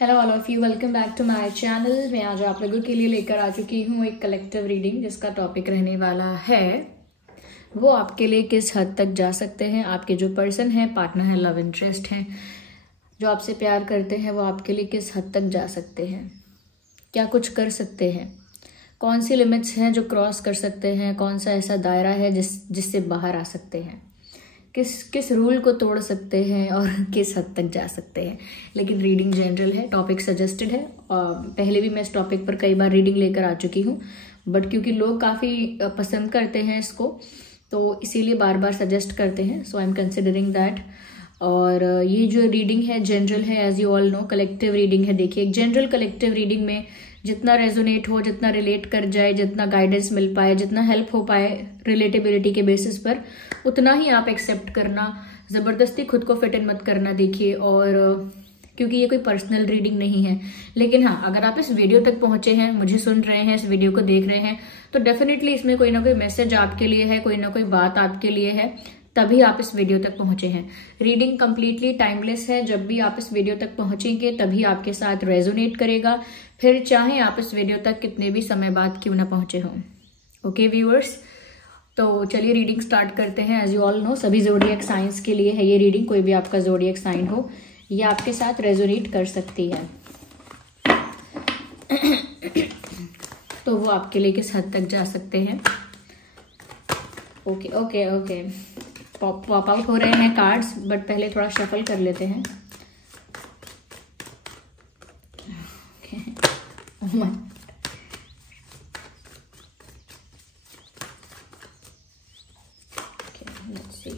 Hello all of you, welcome back to my channel. मैं आज आप लोगों के लिए लेकर आ चुकी हूँ एक कलेक्टिव रीडिंग जिसका टॉपिक रहने वाला है वो आपके लिए किस हद तक जा सकते हैं। आपके जो पर्सन है, पार्टनर है, लव इंटरेस्ट हैं, जो आपसे प्यार करते हैं, वो आपके लिए किस हद तक जा सकते हैं, क्या कुछ कर सकते हैं, कौन सी लिमिट्स हैं जो क्रॉस कर सकते हैं, कौन सा ऐसा दायरा है जिससे बाहर आ सकते हैं, किस रूल को तोड़ सकते हैं और किस हद तक जा सकते हैं। लेकिन रीडिंग जनरल है, टॉपिक सजेस्टेड है। पहले भी मैं इस टॉपिक पर कई बार रीडिंग लेकर आ चुकी हूँ, बट क्योंकि लोग काफ़ी पसंद करते हैं इसको, तो इसीलिए बार बार सजेस्ट करते हैं। So I am considering that. और ये जो रीडिंग है जनरल है, as you all know, collective reading है। देखिए, एक जनरल कलेक्टिव रीडिंग में जितना रेजोनेट हो, जितना रिलेट कर जाए, जितना गाइडेंस मिल पाए, जितना हेल्प हो पाए रिलेटेबिलिटी के बेसिस पर, उतना ही आप एक्सेप्ट करना। ज़बरदस्ती खुद को फिट इन मत करना। देखिए, और क्योंकि ये कोई पर्सनल रीडिंग नहीं है, लेकिन हाँ, अगर आप इस वीडियो तक पहुंचे हैं, मुझे सुन रहे हैं, इस वीडियो को देख रहे हैं, तो डेफिनेटली इसमें कोई ना कोई मैसेज आपके लिए है, कोई ना कोई बात आपके लिए है, तभी आप इस वीडियो तक पहुंचे हैं। रीडिंग कंप्लीटली टाइमलेस है। जब भी आप इस वीडियो तक पहुंचेंगे तभी आपके साथ रेजोनेट करेगा, फिर चाहे आप इस वीडियो तक कितने भी समय बाद क्यों ना पहुंचे हों। ओके व्यूअर्स, तो चलिए रीडिंग स्टार्ट करते हैं। एज यू ऑल नो, सभी ज़ोडिएक साइंस के लिए है ये रीडिंग। कोई भी आपका ज़ोडिएक साइन हो, ये आपके साथ रेजोनेट कर सकती है। तो वो आपके लिए किस हद तक जा सकते हैं। Okay okay okay, pop out हो रहे हैं कार्ड्स, बट पहले थोड़ा शफल कर लेते हैं।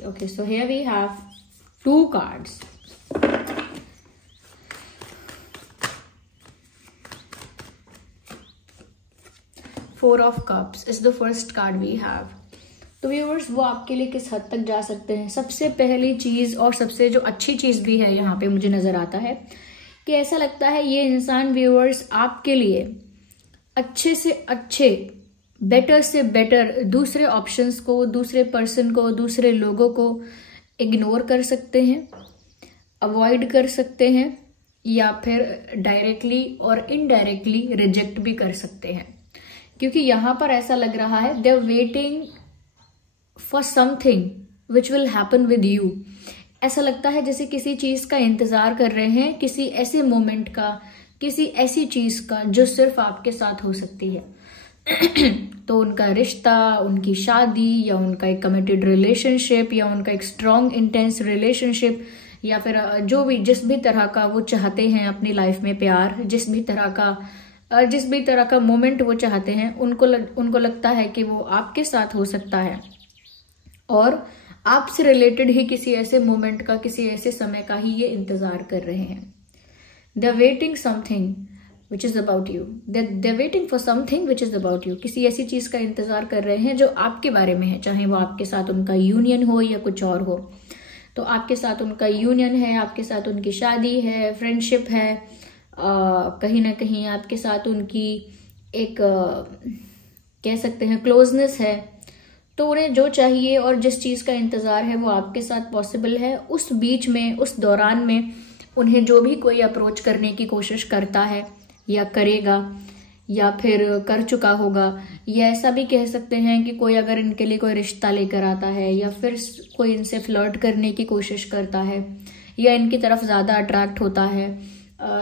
Okay, so here we have 2 cards. Four of Cups is the first card we have. तो व्यूअर्स, वो आपके लिए किस हद तक जा सकते हैं। सबसे पहली चीज और सबसे जो अच्छी चीज भी है यहाँ पे मुझे नजर आता है कि ऐसा लगता है ये इंसान व्यूअर्स आपके लिए अच्छे से अच्छे, बेटर से बेटर दूसरे ऑप्शंस को, दूसरे पर्सन को, दूसरे लोगों को इग्नोर कर सकते हैं, अवॉइड कर सकते हैं, या फिर डायरेक्टली और इनडायरेक्टली रिजेक्ट भी कर सकते हैं। क्योंकि यहाँ पर ऐसा लग रहा है they are waiting for something which will happen with you. ऐसा लगता है जैसे किसी चीज का इंतजार कर रहे हैं, किसी ऐसे मोमेंट का, किसी ऐसी चीज का जो सिर्फ आपके साथ हो सकती है। तो उनका रिश्ता, उनकी शादी, या उनका एक कमिटेड रिलेशनशिप, या उनका एक स्ट्रॉन्ग इंटेंस रिलेशनशिप, या फिर जो भी जिस भी तरह का वो चाहते हैं अपनी लाइफ में प्यार, जिस भी तरह का मोमेंट वो चाहते हैं, उनको लगता है कि वो आपके साथ हो सकता है, और आपसे रिलेटेड ही किसी ऐसे मोमेंट का, किसी ऐसे समय का ही ये इंतजार कर रहे हैं। They are waiting something which is about you. They are waiting for something which is about you. किसी ऐसी चीज का इंतजार कर रहे हैं जो आपके बारे में है, चाहे वो आपके साथ उनका यूनियन हो या कुछ और हो। तो आपके साथ उनका यूनियन है, आपके साथ उनकी शादी है, फ्रेंडशिप है, कहीं ना कहीं आपके साथ उनकी एक कह सकते हैं क्लोजनेस है। तो उन्हें जो चाहिए और जिस चीज़ का इंतज़ार है वो आपके साथ पॉसिबल है। उस बीच में, उस दौरान में उन्हें जो भी कोई अप्रोच करने की कोशिश करता है या करेगा, या फिर कर चुका होगा, या ऐसा भी कह सकते हैं कि कोई अगर इनके लिए कोई रिश्ता लेकर आता है, या फिर कोई इनसे फ्लर्ट करने की कोशिश करता है, या इनकी तरफ ज़्यादा अट्रैक्ट होता है,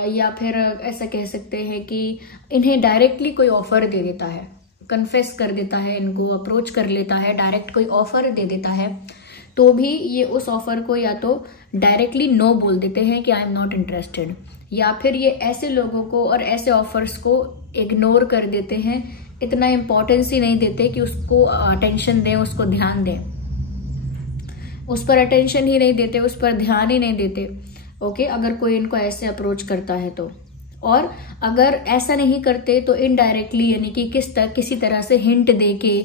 या फिर ऐसा कह सकते हैं कि इन्हें डायरेक्टली कोई ऑफर दे देता है, कन्फेस कर देता है, इनको अप्रोच कर लेता है, डायरेक्ट कोई ऑफर दे देता है, तो भी ये उस ऑफर को या तो डायरेक्टली नो बोल देते हैं कि आई एम नॉट इंटरेस्टेड, या फिर ये ऐसे लोगों को और ऐसे ऑफर्स को इग्नोर कर देते हैं, इतना इम्पोर्टेंस ही नहीं देते कि उसको अटेंशन दें, उसको ध्यान दें, उस पर अटेंशन ही नहीं देते, उस पर ध्यान ही नहीं देते। ओके, अगर कोई इनको ऐसे अप्रोच करता है तो, और अगर ऐसा नहीं करते तो इनडायरेक्टली, यानी कि किसी तरह से हिंट दे के,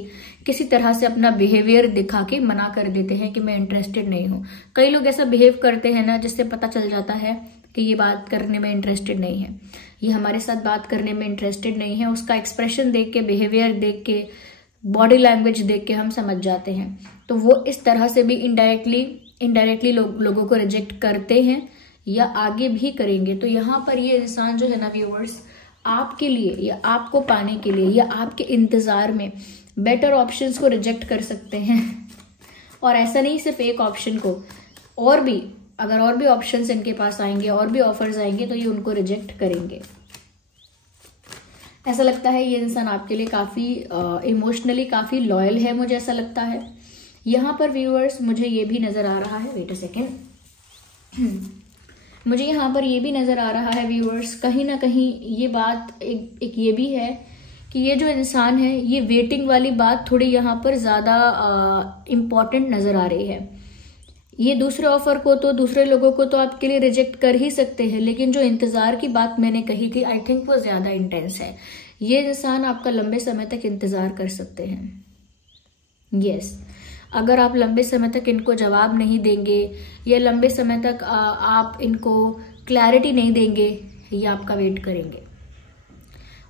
किसी तरह से अपना बिहेवियर दिखा के मना कर देते हैं कि मैं इंटरेस्टेड नहीं हूँ। कई लोग ऐसा बिहेव करते हैं ना, जिससे पता चल जाता है कि ये बात करने में इंटरेस्टेड नहीं है, ये हमारे साथ बात करने में इंटरेस्टेड नहीं है। उसका एक्सप्रेशन देख के, बिहेवियर देख के, बॉडी लैंग्वेज देख के हम समझ जाते हैं। तो वो इस तरह से भी इनडायरेक्टली लोगों को रिजेक्ट करते हैं, या आगे भी करेंगे, तो यहाँ पर ये इंसान जो है ना व्यूअर्स, आपके लिए या आपको पाने के लिए या आपके इंतजार में बेटर ऑप्शंस को रिजेक्ट कर सकते हैं। और ऐसा नहीं सिर्फ एक ऑप्शन को, और भी अगर और भी ऑप्शंस इनके पास आएंगे, और भी ऑफर्स आएंगे, तो ये उनको रिजेक्ट करेंगे। ऐसा लगता है ये इंसान आपके लिए काफ़ी इमोशनली काफ़ी लॉयल है, मुझे ऐसा लगता है। यहाँ पर व्यूअर्स मुझे ये भी नज़र आ रहा है, वेट अ सेकेंड, मुझे यहाँ पर ये भी नज़र आ रहा है व्यूअर्स, कहीं ना कहीं ये बात एक ये भी है कि ये जो इंसान है, ये वेटिंग वाली बात थोड़ी यहाँ पर ज़्यादा इम्पॉर्टेंट नज़र आ रही है। ये दूसरे ऑफर को तो, दूसरे लोगों को तो आपके लिए रिजेक्ट कर ही सकते हैं, लेकिन जो इंतज़ार की बात मैंने कही थी, आई थिंक वो ज़्यादा इंटेंस है। ये इंसान आपका लंबे समय तक इंतज़ार कर सकते हैं। यस, अगर आप लंबे समय तक इनको जवाब नहीं देंगे या लंबे समय तक आप इनको क्लैरिटी नहीं देंगे, ये आपका वेट करेंगे।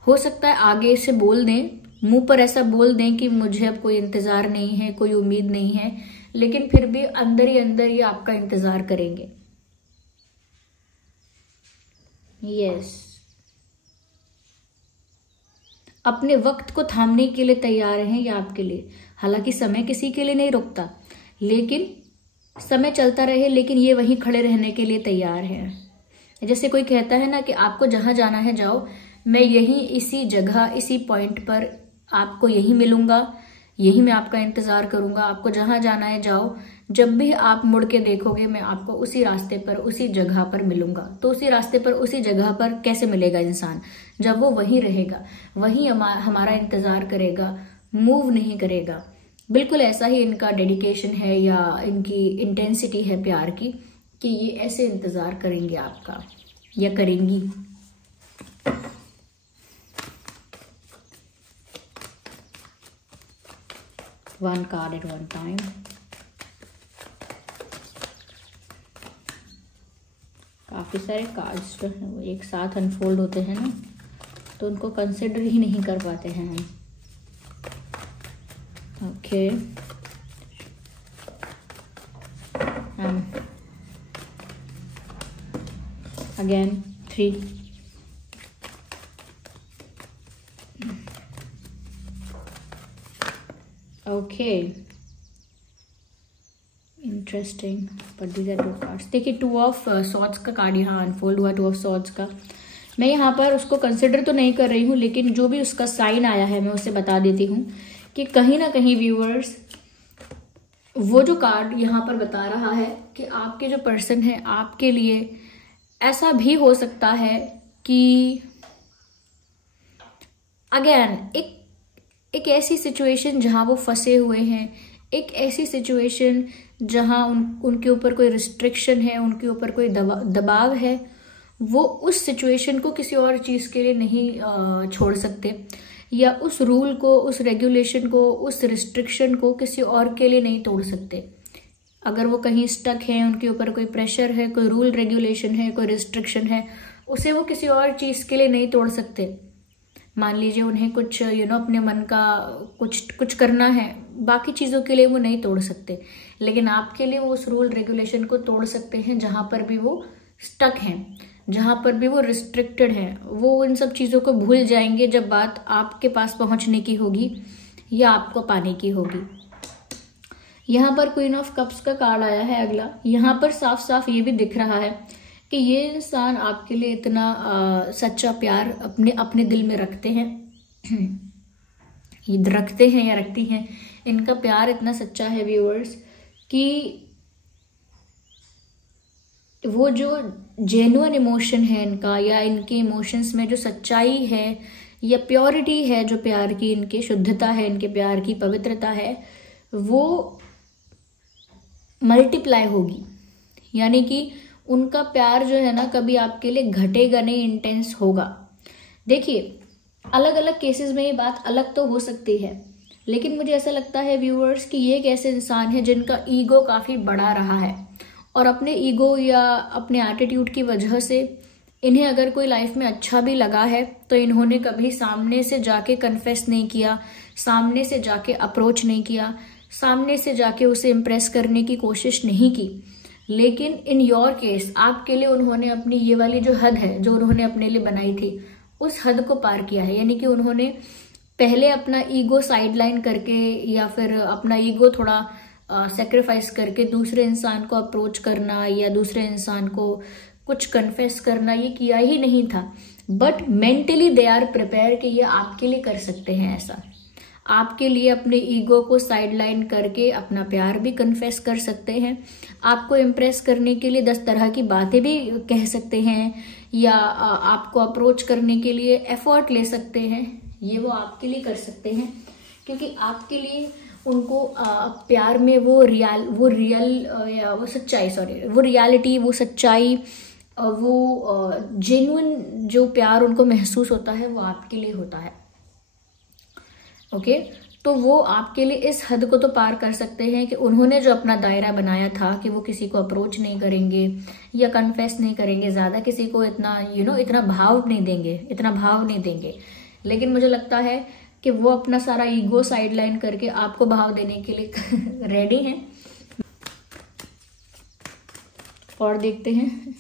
हो सकता है आगे से बोल दें, मुंह पर ऐसा बोल दें कि मुझे अब कोई इंतज़ार नहीं है, कोई उम्मीद नहीं है, लेकिन फिर भी अंदर ही अंदर ये आपका इंतज़ार करेंगे। यस, अपने वक्त को थामने के लिए तैयार हैं ये आपके लिए। हालांकि समय किसी के लिए नहीं रुकता, लेकिन समय चलता रहे, लेकिन ये वहीं खड़े रहने के लिए तैयार है। जैसे कोई कहता है ना कि आपको जहां जाना है जाओ, मैं यहीं इसी जगह इसी पॉइंट पर आपको यहीं मिलूंगा, यहीं मैं आपका इंतजार करूंगा, आपको जहां जाना है जाओ, जब भी आप मुड़ के देखोगे मैं आपको उसी रास्ते पर उसी जगह पर मिलूंगा। तो उसी रास्ते पर उसी जगह पर कैसे मिलेगा इंसान? जब वो वहीं रहेगा, वहीं हमारा इंतजार करेगा, मूव नहीं करेगा। बिल्कुल ऐसा ही इनका डेडिकेशन है या इनकी इंटेंसिटी है प्यार की, कि ये ऐसे इंतजार करेंगे आपका या करेंगी। One card at one time. काफी सारे कार्ड्स जो हैं वो एक साथ अनफोल्ड होते हैं ना, तो उनको कंसिडर ही नहीं कर पाते हैं हम। Okay, again 3, okay, interesting, but these are 2 cards. देखिए 2 ऑफ सॉर्ड्स का कार्ड यहाँ अनफोल्ड हुआ, 2 ऑफ सॉर्ड्स का। मैं यहाँ पर उसको कंसिडर तो नहीं कर रही हूँ, लेकिन जो भी उसका साइन आया है मैं उसे बता देती हूँ कि कहीं ना कहीं व्यूअर्स, वो जो कार्ड यहाँ पर बता रहा है कि आपके जो पर्सन है आपके लिए ऐसा भी हो सकता है कि अगेन एक ऐसी सिचुएशन जहाँ वो फंसे हुए हैं, एक ऐसी सिचुएशन जहाँ उनके ऊपर कोई रिस्ट्रिक्शन है, उनके ऊपर कोई दबाव है, वो उस सिचुएशन को किसी और चीज़ के लिए नहीं छोड़ सकते, या उस रूल को, उस रेगुलेशन को, उस रिस्ट्रिक्शन को किसी और के लिए नहीं तोड़ सकते। अगर वो कहीं स्टक है, उनके ऊपर कोई प्रेशर है, कोई रूल रेगुलेशन है, कोई रिस्ट्रिक्शन है, उसे वो किसी और चीज़ के लिए नहीं तोड़ सकते। मान लीजिए उन्हें कुछ अपने मन का कुछ करना है, बाकी चीज़ों के लिए वो नहीं तोड़ सकते, लेकिन आपके लिए वो उस रूल रेगुलेशन को तोड़ सकते हैं जहाँ पर भी वो स्टक हैं, जहाँ पर भी वो रिस्ट्रिक्टेड हैं। वो इन सब चीज़ों को भूल जाएंगे जब बात आपके पास पहुँचने की होगी या आपको पाने की होगी। यहाँ पर क्वीन ऑफ कप्स का कार्ड आया है अगला। यहाँ पर साफ साफ ये भी दिख रहा है कि ये इंसान आपके लिए इतना सच्चा प्यार अपने दिल में रखते हैं रखते हैं या रखती हैं। इनका प्यार इतना सच्चा है व्यूअर्स कि वो जो जेन्युइन इमोशन है इनका, या इनके इमोशंस में जो सच्चाई है या प्योरिटी है, जो प्यार की इनकी शुद्धता है, इनके प्यार की पवित्रता है, वो मल्टीप्लाई होगी। यानी कि उनका प्यार जो है ना कभी आपके लिए घटेगा नहीं, इंटेंस होगा। देखिए अलग अलग केसेस में ये बात अलग तो हो सकती है, लेकिन मुझे ऐसा लगता है व्यूअर्स कि ये एक ऐसे इंसान है जिनका ईगो काफ़ी बड़ा रहा है, और अपने ईगो या अपने एटीट्यूड की वजह से इन्हें अगर कोई लाइफ में अच्छा भी लगा है तो इन्होंने कभी सामने से जाके कन्फेस नहीं किया, सामने से जाके अप्रोच नहीं किया, सामने से जाके उसे इम्प्रेस करने की कोशिश नहीं की। लेकिन इन योर केस आपके लिए उन्होंने अपनी ये वाली जो हद है जो उन्होंने अपने लिए बनाई थी उस हद को पार किया है। यानी कि उन्होंने पहले अपना ईगो साइडलाइन करके या फिर अपना ईगो थोड़ा सेक्रीफाइस करके दूसरे इंसान को अप्रोच करना या दूसरे इंसान को कुछ कन्फेस करना ये किया ही नहीं था। But mentally they are prepare कि ये आपके लिए कर सकते हैं ऐसा। आपके लिए अपने ईगो को साइडलाइन करके अपना प्यार भी कन्फेस कर सकते हैं, आपको इम्प्रेस करने के लिए 10 तरह की बातें भी कह सकते हैं, या आपको अप्रोच करने के लिए एफर्ट ले सकते हैं। ये वो आपके लिए कर सकते हैं क्योंकि आपके लिए उनको प्यार में वो रियलिटी, वो सच्चाई, वो जेन्युइन जो प्यार उनको महसूस होता है वो आपके लिए होता है। ओके, तो वो आपके लिए इस हद को तो पार कर सकते हैं कि उन्होंने जो अपना दायरा बनाया था कि वो किसी को अप्रोच नहीं करेंगे या कन्फेस नहीं करेंगे, ज्यादा किसी को इतना इतना भाव नहीं देंगे। लेकिन मुझे लगता है कि वो अपना सारा ईगो साइडलाइन करके आपको भाव देने के लिए रेडी हैं। और देखते हैं।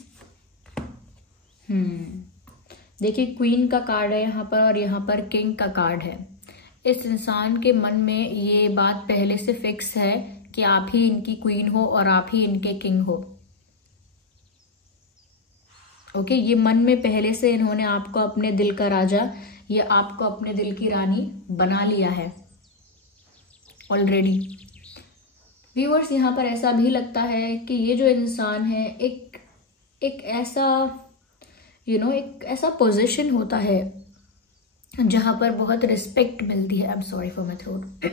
देखिए क्वीन का कार्ड है यहाँ पर और यहाँ पर किंग का कार्ड है। इस इंसान के मन में ये बात पहले से फिक्स है कि आप ही इनकी क्वीन हो और आप ही इनके किंग हो। ओके, ये मन में पहले से इन्होंने आपको अपने दिल का राजा या आपको अपने दिल की रानी बना लिया है ऑलरेडी। व्यूअर्स, यहाँ पर ऐसा भी लगता है कि ये जो इंसान है एक ऐसा एक ऐसा पोजीशन होता है जहां पर बहुत रिस्पेक्ट मिलती है। I am sorry for my throat.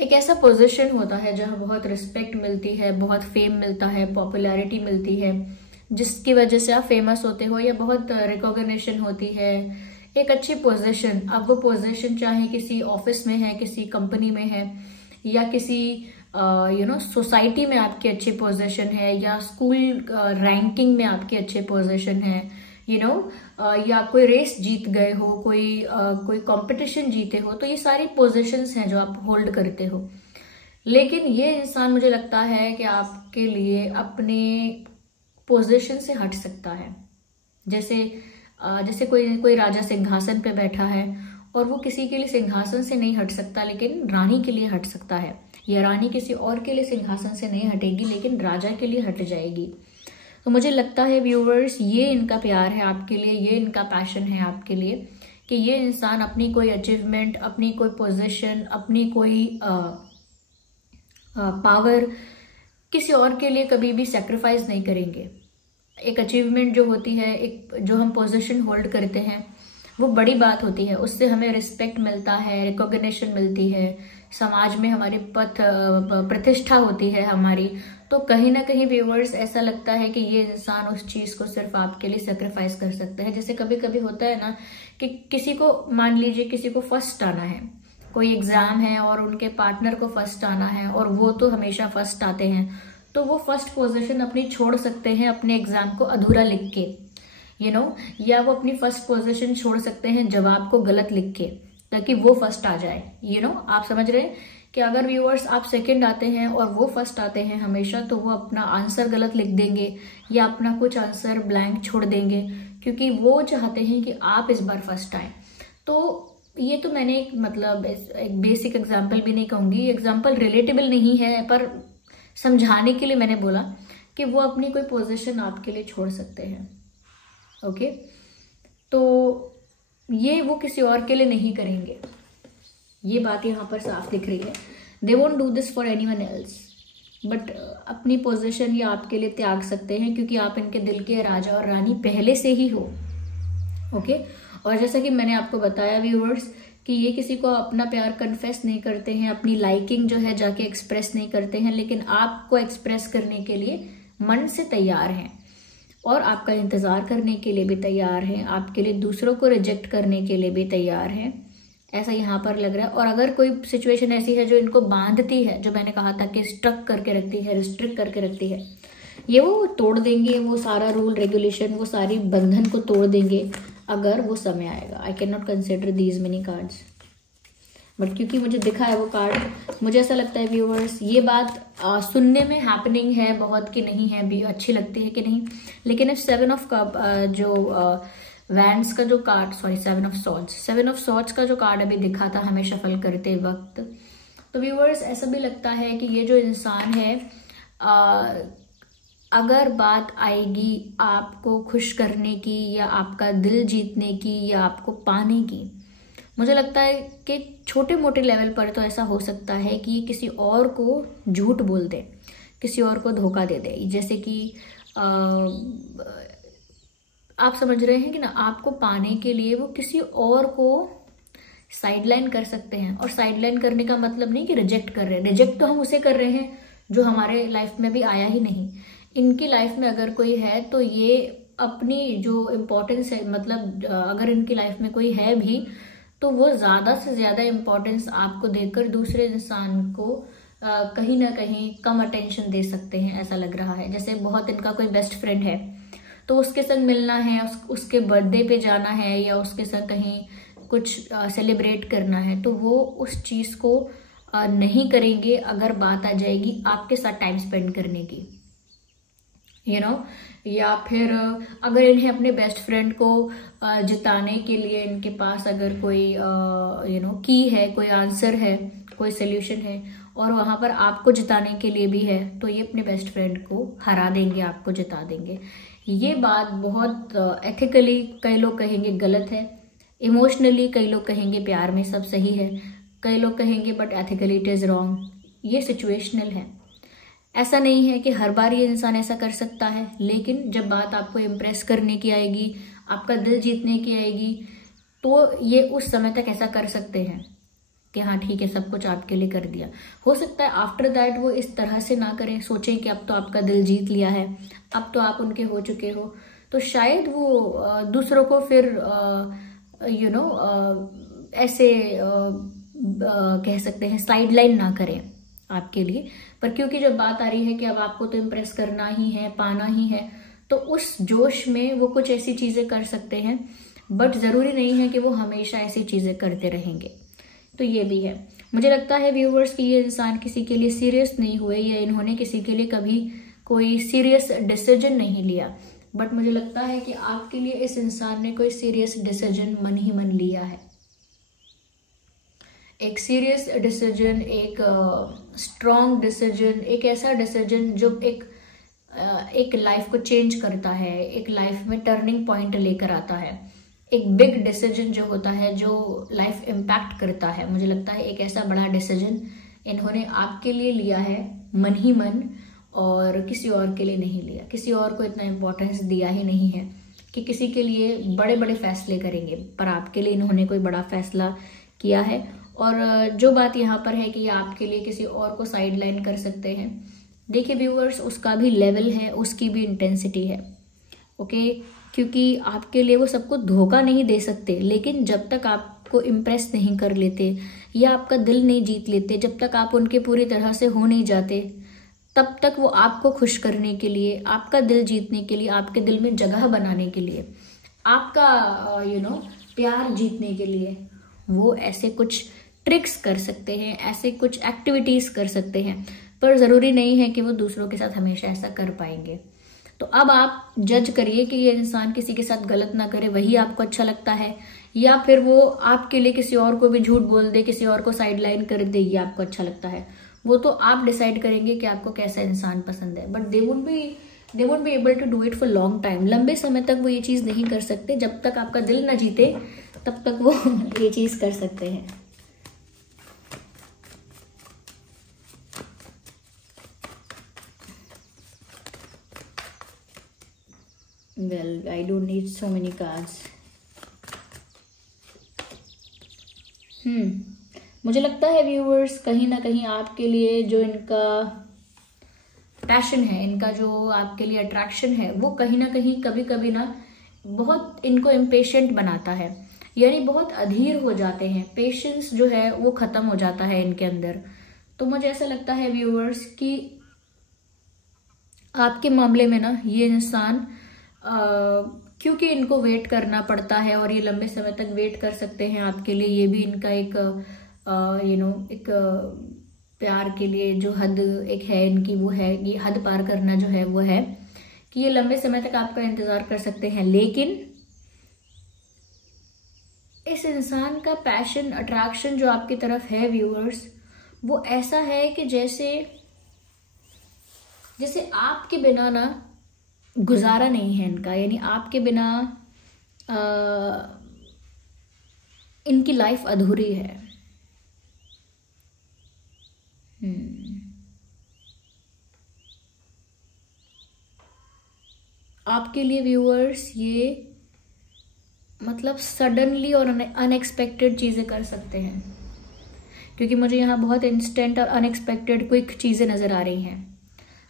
एक ऐसा पोजीशन होता है जहां बहुत रिस्पेक्ट मिलती है, बहुत फेम मिलता है, पॉपुलैरिटी मिलती है, जिसकी वजह से आप फेमस होते हो या बहुत रिकॉग्निशन होती है, एक अच्छी पोजीशन। अब वो पोजीशन चाहे किसी ऑफिस में है, किसी कंपनी में है, या किसी सोसाइटी में आपकी अच्छी पोजीशन है, या स्कूल रैंकिंग में आपकी अच्छी पोजीशन है, या कोई रेस जीत गए हो, कोई कंपटीशन जीते हो, तो ये सारी पोजीशंस हैं जो आप होल्ड करते हो। लेकिन ये इंसान मुझे लगता है कि आपके लिए अपने पोजीशन से हट सकता है। जैसे कोई राजा सिंहासन पे बैठा है और वो किसी के लिए सिंहासन से नहीं हट सकता लेकिन रानी के लिए हट सकता है, या रानी किसी और के लिए सिंहासन से नहीं हटेगी लेकिन राजा के लिए हट जाएगी। तो मुझे लगता है व्यूवर्स, ये इनका प्यार है आपके लिए, ये इनका पैशन है आपके लिए कि ये इंसान अपनी कोई अचीवमेंट, अपनी कोई पोजीशन, अपनी कोई पावर किसी और के लिए कभी भी सैक्रिफाइस नहीं करेंगे। एक अचीवमेंट जो होती है, एक जो हम पोजीशन होल्ड करते हैं, वो बड़ी बात होती है, उससे हमें रिस्पेक्ट मिलता है, रिकॉग्निशन मिलती है, समाज में हमारी प्रतिष्ठा होती है हमारी। तो कहीं ना कहीं व्यूअर्स ऐसा लगता है कि ये इंसान उस चीज को सिर्फ आपके लिए सेक्रीफाइस कर सकता है। जैसे कभी कभी होता है ना कि किसी को, मान लीजिए किसी को फर्स्ट आना है, कोई एग्जाम है और उनके पार्टनर को फर्स्ट आना है और वो तो हमेशा फर्स्ट आते हैं, तो वो फर्स्ट पोजीशन अपनी छोड़ सकते हैं अपने एग्जाम को अधूरा लिख के, या वो अपनी फर्स्ट पोजीशन छोड़ सकते हैं जवाब को गलत लिख के, ताकि वो फर्स्ट आ जाए। आप समझ रहे हैं कि अगर व्यूअर्स आप सेकंड आते हैं और वो फर्स्ट आते हैं हमेशा, तो वो अपना आंसर गलत लिख देंगे या अपना कुछ आंसर ब्लैंक छोड़ देंगे, क्योंकि वो चाहते हैं कि आप इस बार फर्स्ट आए। तो ये तो मैंने एक बेसिक एग्जाम्पल भी नहीं कहूंगी, एग्जाम्पल रिलेटेबल नहीं है, पर समझाने के लिए मैंने बोला कि वो अपनी कोई पोजीशन आपके लिए छोड़ सकते हैं। ओके, तो ये वो किसी और के लिए नहीं करेंगे, ये बात यहाँ पर साफ दिख रही है। They won't do this for anyone else, but अपनी पोजीशन ये आपके लिए त्याग सकते हैं क्योंकि आप इनके दिल के राजा और रानी पहले से ही हो। ओके, और जैसा कि मैंने आपको बताया व्यूअर्स कि ये किसी को अपना प्यार कन्फेस नहीं करते हैं, अपनी लाइकिंग जो है जाके एक्सप्रेस नहीं करते हैं, लेकिन आपको एक्सप्रेस करने के लिए मन से तैयार हैं और आपका इंतजार करने के लिए भी तैयार हैं, आपके लिए दूसरों को रिजेक्ट करने के लिए भी तैयार हैं, ऐसा यहाँ पर लग रहा है। और अगर कोई सिचुएशन ऐसी है जो इनको बांधती है, जो मैंने कहा था कि स्टक करके रखती है, रिस्ट्रिक्ट करके रखती है, ये वो तोड़ देंगे, वो सारा रूल रेगुलेशन, वो सारी बंधन को तोड़ देंगे अगर वो समय आएगा। I can not consider these many cards. But क्योंकि मुझे दिखा है वो कार्ड, मुझे ऐसा लगता है व्यूअर्स ये बात सुनने में हैपनिंग है बहुत कि नहीं है, भी अच्छी लगती है कि नहीं। लेकिन इफ 7 ऑफ कप जो वैंड्स का जो कार्ड, सॉरी 7 ऑफ सॉर्ड्स का जो कार्ड अभी दिखा था हमें शफल करते वक्त, तो व्यूअर्स ऐसा भी लगता है कि ये जो इंसान है अगर बात आएगी आपको खुश करने की या आपका दिल जीतने की या आपको पाने की, मुझे लगता है कि छोटे मोटे लेवल पर तो ऐसा हो सकता है कि किसी और को झूठ बोल दे, किसी और को धोखा दे दे। जैसे कि आप समझ रहे हैं कि ना, आपको पाने के लिए वो किसी और को साइडलाइन कर सकते हैं। और साइडलाइन करने का मतलब नहीं कि रिजेक्ट कर रहे हैं, रिजेक्ट तो हम उसे कर रहे हैं जो हमारे लाइफ में भी आया ही नहीं। इनकी लाइफ में अगर कोई है तो ये अपनी जो इम्पोर्टेंस है, मतलब अगर इनकी लाइफ में कोई है भी तो वो ज्यादा से ज्यादा इम्पोर्टेंस आपको देकर दूसरे इंसान को कहीं ना कहीं कम अटेंशन दे सकते हैं, ऐसा लग रहा है। जैसे बहुत इनका कोई बेस्ट फ्रेंड है तो उसके संग मिलना है, उसके बर्थडे पे जाना है या उसके संग कहीं कुछ सेलिब्रेट करना है, तो वो उस चीज को नहीं करेंगे अगर बात आ जाएगी आपके साथ टाइम स्पेंड करने की, यू नो। या फिर अगर इन्हें अपने बेस्ट फ्रेंड को जिताने के लिए इनके पास अगर कोई की है, कोई आंसर है, कोई सोल्यूशन है और वहां पर आपको जिताने के लिए भी है, तो ये अपने बेस्ट फ्रेंड को हरा देंगे, आपको जिता देंगे। ये बात बहुत एथिकली कई लोग कहेंगे गलत है, इमोशनली कई लोग कहेंगे प्यार में सब सही है, कई लोग कहेंगे but ethically it is wrong. ये सिचुएशनल है, ऐसा नहीं है कि हर बार ये इंसान ऐसा कर सकता है। लेकिन जब बात आपको इम्प्रेस करने की आएगी, आपका दिल जीतने की आएगी, तो ये उस समय तक ऐसा कर सकते हैं कि हाँ ठीक है सब कुछ आपके लिए कर दिया। हो सकता है आफ्टर दैट वो इस तरह से ना करें, सोचें कि अब तो आपका दिल जीत लिया है, अब तो आप उनके हो चुके हो, तो शायद वो दूसरों को फिर ऐसे कह सकते हैं साइडलाइन ना करें आपके लिए। पर क्योंकि जब बात आ रही है कि अब आपको तो इम्प्रेस करना ही है, पाना ही है, तो उस जोश में वो कुछ ऐसी चीजें कर सकते हैं, बट जरूरी नहीं है कि वो हमेशा ऐसी चीजें करते रहेंगे। तो ये भी है। मुझे लगता है व्यूवर्स कि ये इंसान किसी के लिए सीरियस नहीं हुए या इन्होंने किसी के लिए कभी कोई सीरियस डिसीजन नहीं लिया, बट मुझे लगता है कि आपके लिए इस इंसान ने कोई सीरियस डिसीजन मन ही मन लिया है। एक सीरियस डिसीजन, एक स्ट्रॉन्ग डिसीजन, एक ऐसा डिसीजन जो एक लाइफ को चेंज करता है, एक लाइफ में टर्निंग पॉइंट लेकर आता है। एक बिग डिसीजन जो होता है, जो लाइफ इम्पैक्ट करता है, मुझे लगता है एक ऐसा बड़ा डिसीजन इन्होंने आपके लिए लिया है मन ही मन, और किसी और के लिए नहीं लिया। किसी और को इतना इम्पोर्टेंस दिया ही नहीं है कि किसी के लिए बड़े बड़े फैसले करेंगे, पर आपके लिए इन्होंने कोई बड़ा फैसला किया है। और जो बात यहाँ पर है कि आपके लिए किसी और को साइडलाइन कर सकते हैं, देखिए व्यूअर्स उसका भी लेवल है, उसकी भी इंटेंसिटी है, ओके। क्योंकि आपके लिए वो सबको धोखा नहीं दे सकते, लेकिन जब तक आपको इम्प्रेस नहीं कर लेते या आपका दिल नहीं जीत लेते, जब तक आप उनके पूरी तरह से हो नहीं जाते, तब तक वो आपको खुश करने के लिए, आपका दिल जीतने के लिए, आपके दिल में जगह बनाने के लिए, आपका प्यार जीतने के लिए वो ऐसे कुछ ट्रिक्स कर सकते हैं, ऐसे कुछ एक्टिविटीज कर सकते हैं, पर जरूरी नहीं है कि वो दूसरों के साथ हमेशा ऐसा कर पाएंगे। तो अब आप जज करिए कि ये इंसान किसी के साथ गलत ना करे, वही आपको अच्छा लगता है, या फिर वो आपके लिए किसी और को भी झूठ बोल दे, किसी और को साइडलाइन कर दे, ये आपको अच्छा लगता है। वो तो आप डिसाइड करेंगे कि आपको कैसा इंसान पसंद है, but they would be able to do it for long time. लंबे समय तक वो ये चीज नहीं कर सकते, जब तक आपका दिल ना जीते तब तक वो ये चीज कर सकते हैं। Well, I don't need so many cards. मुझे लगता है व्यूअर्स कहीं ना कहीं आपके लिए जो इनका पैशन है, इनका जो आपके लिए अट्रैक्शन है, वो कहीं ना कहीं कभी कभी ना बहुत इनको इम्पेशेंट बनाता है, यानी बहुत अधीर हो जाते हैं, पेशेंस जो है वो खत्म हो जाता है इनके अंदर। तो मुझे ऐसा लगता है व्यूअर्स कि आपके मामले में ना ये इंसान क्योंकि इनको वेट करना पड़ता है और ये लंबे समय तक वेट कर सकते हैं आपके लिए, ये भी इनका एक एक प्यार के लिए जो हद एक है इनकी, वो है ये हद पार करना जो है वो है कि ये लंबे समय तक आपका इंतजार कर सकते हैं, लेकिन इस इंसान का पैशन, अट्रैक्शन जो आपकी तरफ है व्यूअर्स, वो ऐसा है कि जैसे आपके बिना ना गुजारा नहीं है इनका, यानी आपके बिना इनकी लाइफ अधूरी है। आपके लिए व्यूअर्स ये मतलब सडनली और अनएक्सपेक्टेड चीजें कर सकते हैं, क्योंकि मुझे यहाँ बहुत इंस्टेंट और अनएक्सपेक्टेड क्विक चीजें नजर आ रही हैं।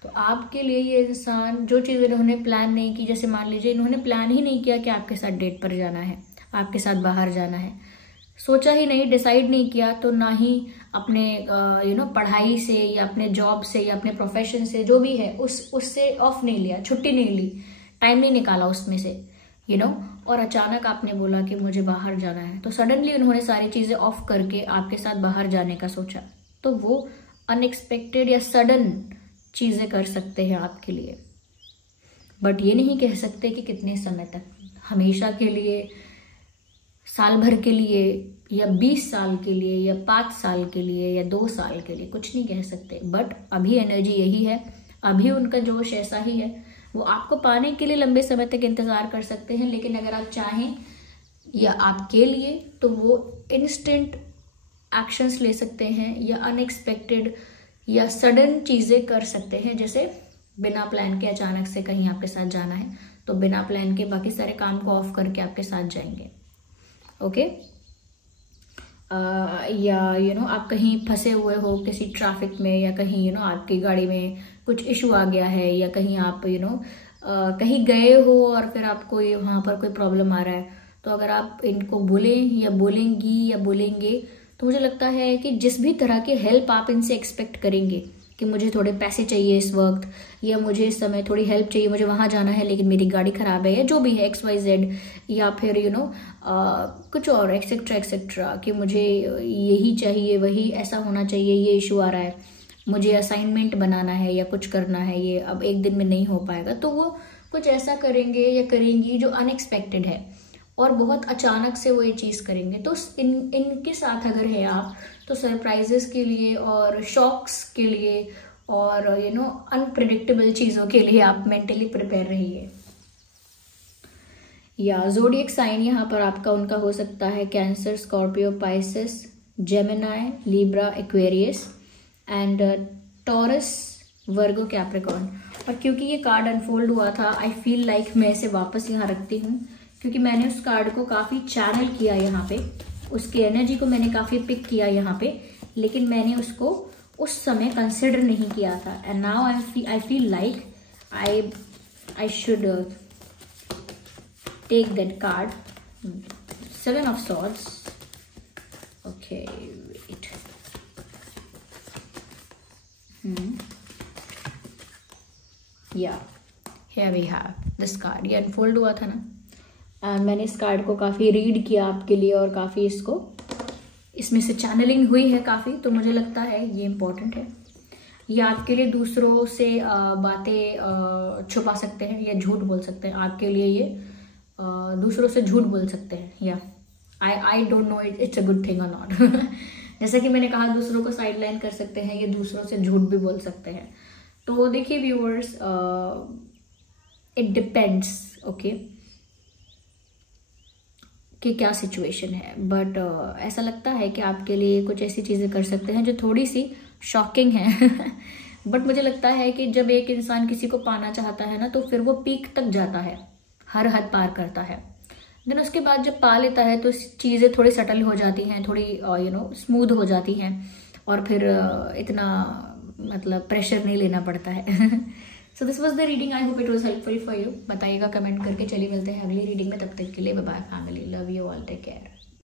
तो आपके लिए ये इंसान जो चीज़ इन्होंने प्लान नहीं की, जैसे मान लीजिए इन्होंने प्लान ही नहीं किया कि आपके साथ डेट पर जाना है, आपके साथ बाहर जाना है, सोचा ही नहीं, डिसाइड नहीं किया, तो ना ही अपने पढ़ाई से या अपने जॉब से या अपने प्रोफेशन से जो भी है उससे ऑफ नहीं लिया, छुट्टी नहीं ली, टाइम नहीं निकाला उसमें से और अचानक आपने बोला कि मुझे बाहर जाना है, तो सडनली उन्होंने सारी चीजें ऑफ करके आपके साथ बाहर जाने का सोचा। तो वो अनएक्सपेक्टेड या सडन चीजें कर सकते हैं आपके लिए, बट ये नहीं कह सकते कि कितने समय तक, हमेशा के लिए, साल भर के लिए, या 20 साल के लिए, या 5 साल के लिए, या 2 साल के लिए, कुछ नहीं कह सकते। बट अभी एनर्जी यही है, अभी उनका जोश ऐसा ही है, वो आपको पाने के लिए लंबे समय तक इंतजार कर सकते हैं, लेकिन अगर आप चाहें या आपके लिए, तो वो इंस्टेंट एक्शंस ले सकते हैं या अनएक्सपेक्टेड या सडन चीजें कर सकते हैं। जैसे बिना प्लान के अचानक से कहीं आपके साथ जाना है, तो बिना प्लान के बाकी सारे काम को ऑफ करके आपके साथ जाएंगे। ओके, या आप कहीं फंसे हुए हो किसी ट्रैफिक में, या कहीं आपकी गाड़ी में कुछ इशू आ गया है, या कहीं आप कहीं गए हो और फिर आपको वहां पर कोई प्रॉब्लम आ रहा है, तो अगर आप इनको बोलें या बोलेंगी या बोलेंगे, तो मुझे लगता है कि जिस भी तरह की हेल्प आप इनसे एक्सपेक्ट करेंगे कि मुझे थोड़े पैसे चाहिए इस वक्त, या मुझे इस समय थोड़ी हेल्प चाहिए, मुझे वहां जाना है लेकिन मेरी गाड़ी खराब है, या जो भी है XYZ, या फिर कुछ और एक्सेट्रा एक्सेट्रा, कि मुझे यही चाहिए, वही ऐसा होना चाहिए, ये इशू आ रहा है, मुझे असाइनमेंट बनाना है या कुछ करना है, ये अब एक दिन में नहीं हो पाएगा, तो वो कुछ ऐसा करेंगे या करेंगी जो अनएक्सपेक्टेड है और बहुत अचानक से वो ये चीज करेंगे। तो इनके साथ अगर है आप, तो सरप्राइजेस के लिए और शॉक्स के लिए और अनप्रेडिक्टेबल चीजों के लिए आप मेंटली प्रिपेयर रहिए। या ज़ोडिएक साइन यहाँ पर आपका उनका हो सकता है cancer, Scorpio, Pisces, Gemini, Libra, Aquarius and taurus, Virgo, Capricorn. और क्योंकि ये कार्ड अनफोल्ड हुआ था, आई फील लाइक मैं इसे वापस यहाँ रखती हूँ, क्योंकि मैंने उस कार्ड को काफ़ी चैनल किया यहाँ पे, उसकी एनर्जी को मैंने काफ़ी पिक किया यहाँ पे, लेकिन मैंने उसको उस समय कंसिडर नहीं किया था। And now I feel like I should take that card, 7 of Swords. Okay, wait. Yeah, here we have this card. ये अनफोल्ड हुआ था ना, मैंने इस कार्ड को काफ़ी रीड किया आपके लिए और काफ़ी इसमें से चैनलिंग हुई है काफ़ी, तो मुझे लगता है ये इम्पोर्टेंट है। ये आपके लिए दूसरों से बातें छुपा सकते हैं या झूठ बोल सकते हैं, आपके लिए ये दूसरों से झूठ बोल सकते हैं, या I don't know it's a good thing और नॉट। जैसा कि मैंने कहा, दूसरों को साइडलाइन कर सकते हैं, ये दूसरों से झूठ भी बोल सकते हैं। तो देखिए व्यूअर्स, इट डिपेंड्स, ओके, कि क्या सिचुएशन है, बट ऐसा लगता है कि आपके लिए कुछ ऐसी चीज़ें कर सकते हैं जो थोड़ी सी शॉकिंग है। बट मुझे लगता है कि जब एक इंसान किसी को पाना चाहता है ना, तो फिर वो पीक तक जाता है, हर हद पार करता है। देन उसके बाद जब पा लेता है तो चीज़ें थोड़ी सटल हो जाती हैं, थोड़ी स्मूथ हो जाती हैं, और फिर इतना मतलब प्रेशर नहीं लेना पड़ता है। So this was the reading, I hope it was helpful for you. बताइएगा कमेंट करके। चलिए मिलते हैं अगली रीडिंग में, तब तक के लिए bye bye family, love you all, take care.